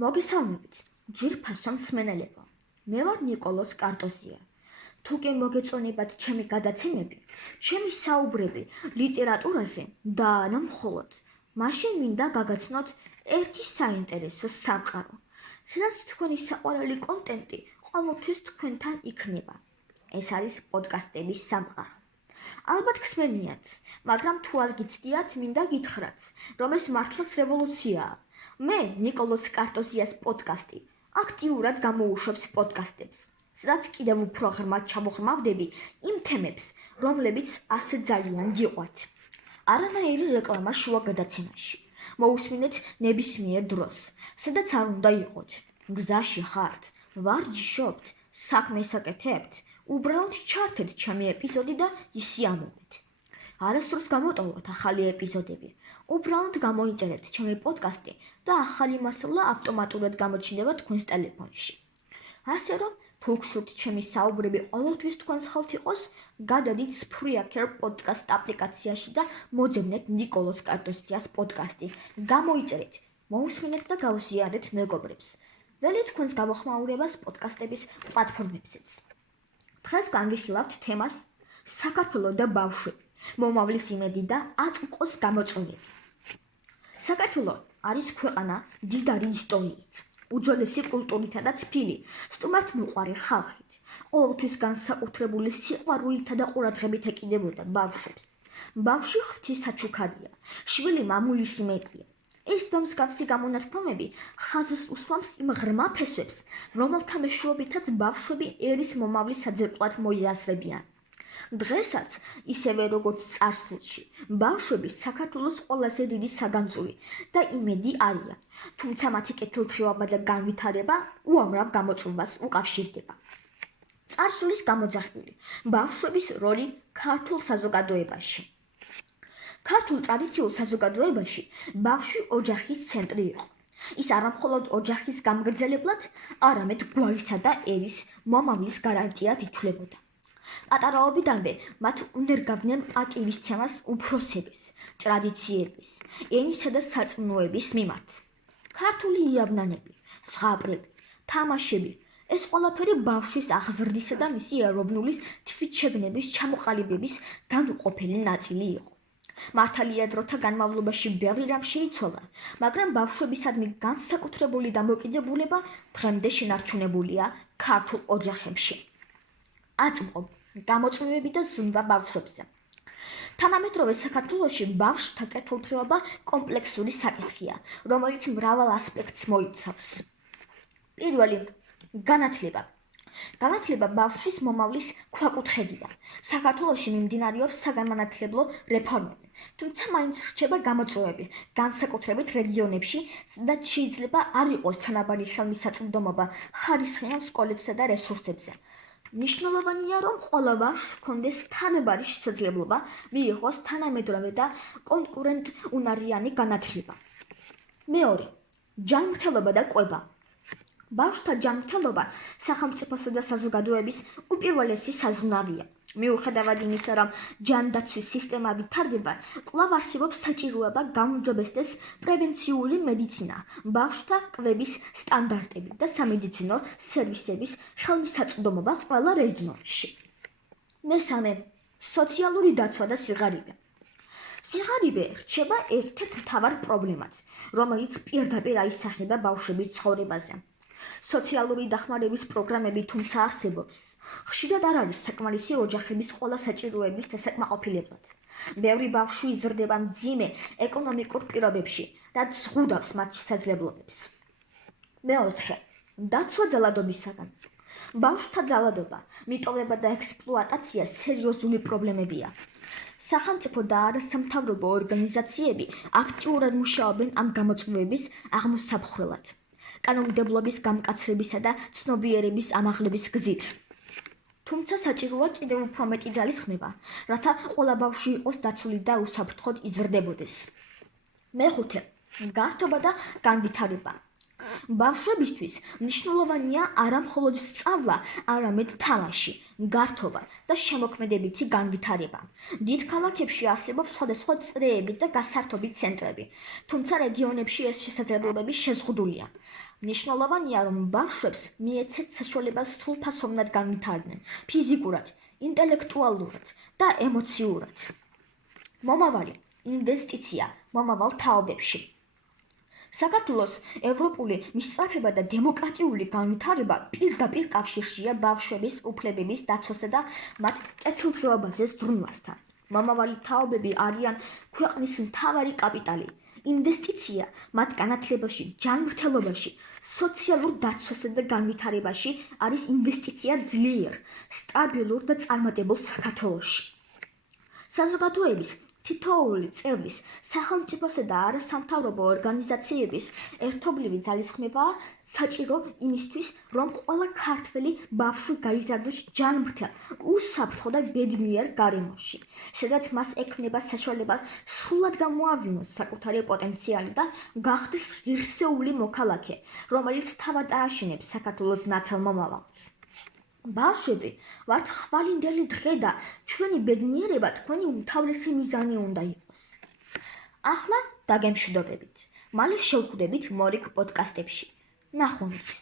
მოგესალმებით, ძვირფასო მსმენელებო. მე ვარ ნიკოლოზ კარტოზია. თუ კი მოგეწონებათ ჩემი გადაცემები, ჩემი საუბრები ლიტერატურაზე და არა მხოლოდ, მაშინ მინდა გაგაცნოთ ერთი საინტერესო სამყარო, სადაც თქვენი საყვარელი კონტენტი ყოველთვის თქვენთან იქნება. ეს არის პოდკასტების სამყარო. ალბათ გსმენიათ, მაგრამ თუ არ გიცდიათ, მინდა გითხრათ, რომ ეს მართლაც რევოლუციაა. მე, ნიკოლოზ კარტოზიას პოდკასტი, აქტიურად გამოუშვებს პოდკასტებს, სადაც კიდევ უფრო ღრმად ჩამოღრმავდები იმ თემებს, რომლებიც ასე ძალიან გიყვართ. არანაირი რეკლამა შუა გადაცემაში. მოусმინეთ ნებისმიერ დროს, სადაც არ უნდა იყოთ. გზაში ხართ, ვარჯიშობთ, საქმეს აკეთებთ, უბრალოდ ჩართეთ ჩემი ეპიზოდი და ისიამოვნეთ. არასდროს გამოტოვოთ ახალი ეპიზოდები. უბრალოდ გამოიწერეთ ჩემი პოდკასტი და ახალი მასალა ავტომატურად გამოჩნდება თქვენს ტელეფონში. ასე რომ, თუ გსურთ ჩემი საუბრები ყოველთვის თქვენს ხელთ იყოს, გადადით Spreaker podcast აპლიკაციაში და მოძებნეთ ნიკოლოზ კარტოზიას პოდკასტი. გამოიწერეთ, მოусმინეთ და გავზიარეთ მეგობრებს. ველი თქვენს გამოხმაურებას პოდკასტების პლატფორმებზეც. დღეს განვიხილავთ თემას საქართველო და ბავშვები, მომავლის იმედი და აწმყოს გამოწვევები. საქართველო არის ქვეყანა მდიდარი ისტორიით, უძველესი კულტურითა და თბილი, სტუმართმოყვარე ხალხით, ყოველთვის განსაკუთრებული სიყვარულითა და ყურადღებით ეკიდებოდა ბავშვებს. ბავშვი ღვთის საჩუქარია, შვილი მამულის იმედია. ეს და მსგავსი გამონათქვამები ხაზს უსვამს იმ ღრმა ფესვებს, რომელთა მეშვეობითაც ბავშვები ერის მომავლის საძირკვლად მოიაზრებიან. დღესაც, ისევე როგორც წარსულში, ბავშვები საქართველოს ყველაზე დიდი საგანძური და იმედი არიან, თუმცა მათი კეთილდღეობა და განვითარება უამრავ გამოწვევას უკავშირდება. წარსულის გამოძახილი, ბავშვების როლი ქართულ საზოგადოებაში. ქართულ ტრადიციულ საზოგადოებაში ბავშვი ოჯახის ცენტრი იყო. ის არამხოლოდ ოჯახის გამგრძელებლად, არამედ გვალისა და ერის მომავლის გარანტიად ითვლებოდა. პატარაობიდანვე მათ უნერგავდნენ პატივისცემას უფროსების, ტრადიციების, ენისა და სარწმუნოების მიმართ. ქართული იავნანები, ზღაპრები, თამაშები, ეს ყველაფერი ბავშვის აღზრდისა და მისი ეროვნული თვითშეგნების ჩამოყალიბების განუყოფელი ნაწილი იყო. მართალია დროთა განმავლობაში ბევრი რამ შეიცვალა, მაგრამ ბავშვებისადმი განსაკუთრებული დამოკიდებულება დღემდე შენარჩუნებულია ქართულ ოჯახებში. აწმყო, გამოწვევები და ზრუნვა ბავშვებზე. თანამედროვე საქართველოში ბავშვთა კეთილდღეობა კომპლექსური საკითხია, რომელიც მრავალ ასპექტს მოიცავს. პირველი, განათლება. განათლება ბავშვის მომავლის ქვაკუთხედია. საქართველოში მიმდინარეობს საგანმანათლებლო რეფორმები, თუმცა მაინც რჩება გამოწვევები, განსაკუთრებით რეგიონებში, სადაც შეიძლება არ იყოს თანაბარი ხელმისაწვდომობა ხარისხიან სკოლებსა და რესურსებზე. მნიშვნელოვანია, რომ ყველა ბავშვს ჰქონდეს თანაბარი შესაძლებლობა მიიღოს თანამედროვე და კონკურენტუნარიანი განათლება. მეორე, ჯანმრთელობა და კვება. ბავშვთა ჯანმრთელობა სახელმწიფოსა და საზოგადოების უპირველესი საზღვრია. მიუხედავად იმისა, რომ ჯანდაცვის სისტემა ვითარდება, კვლავ არსებობს საჭიროება გაუმჯობესდეს პრევენციული მედიცინა, ბავშვთა კვების სტანდარტები და სამედიცინო სერვისების ხელმისაწვდომობა ყველა რეგიონში. მესამე, სოციალური დაცვა და სიღარიბე. სიღარიბე რჩება ერთ-ერთ მთავარ პრობლემად, რომელიც პირდაპირ აისახება ბავშვების ცხოვრებაზე. სოციალური დახმარების პროგრამები თუმცა არსებობს, ხშირად არ არის საკმარისი ოჯახების ყველა საჭიროების დასაკმაყოფილებლად. ბევრი ბავშვი იზრდება მძიმე ეკონომიკურ პირობებში, რაც ზღუდავს მათ შესაძლებლობებს. მეოთხე, დაცვა ძალადობისაგან. ბავშვთა ძალადობა, მიტოვება და ექსპლუატაცია სერიოზული პრობლემებია. სახელმწიფო და არასამთავრობო ორგანიზაციები აქტიურად მუშაობენ ამ გამოწვევების აღმოსაფხრელად. კანონმდებლობის გამკაცრებისა და ცნობიერების ამაღლების გზით. თუმცა საჭიროა კიდევ უფრო მეტი ძალისხმევა, რათა ყველა ბავშვი იყოს დაცული და უსაფრთხოდ იზრდებოდეს. მეხუთე, გართობა და განვითარება. ბავშვებისთვის მნიშვნელოვანია არამხოლოდ სწავლა, არამედ თამაში, გართობა და შემოქმედებითი განვითარება. დიდ ქალაქებში არსებობს სხვადასხვა წრეები და გასართობი ცენტრები, თუმცა რეგიონებში ეს შესაძლებლობები შეზღუდულია. მნიშვნელოვანია, რომ ბავშვებს მიეცეთ საშუალება სრულფასოვნად განვითარდნენ ფიზიკურად, ინტელექტუალურად და ემოციურად. მომავალი ინვესტიცია მომავალ თაობებში. საქართველოს ევროპული მისწრაფება და დემოკრატიული განვითარება პირდაპირ კავშირშია ბავშვების უფლებების დაცვასა და მათ კეთილდღეობაზე ზრუნვასთან. მომავალი თაობები არიან ქვეყნის მთავარი კაპიტალი. ინვესტიცია მათ განათლებაში, ჯანმრთელობაში, სოციალურ დაცვასა და განვითარებაში არის ინვესტიცია ძლიერ, სტაბილურ და წარმატებულ საქართველოში. საზოგადოების თითოეული წევრის, სახელმწიფოსა და არასამთავრობო ორგანიზაციების ერთობლივი ძალისხმევაა საჭირო იმისთვის, რომ ყველა ქართველი ბავშვი გაიზარდოს ჯანმრთელ, უსაფრთხო და ბედნიერ გარემოში, სადაც მას ექმნება საშუალება სრულად გამოავლინოს საკუთარი პოტენციალი და გახდეს ღირსეული მოქალაქე, რომელიც თავად ააშენებს საქართველოს ნათელ მომავალს. ბავშვები ვართ ხვალინდელი დღე და ჩვენი ბედნიერება თქვენი უმთავრესი მიზანი უნდა იყოს. ახლა დაგემშვიდობებით. მალე შევხვდებით მორიგ პოდკასტებში. ნახვამდის.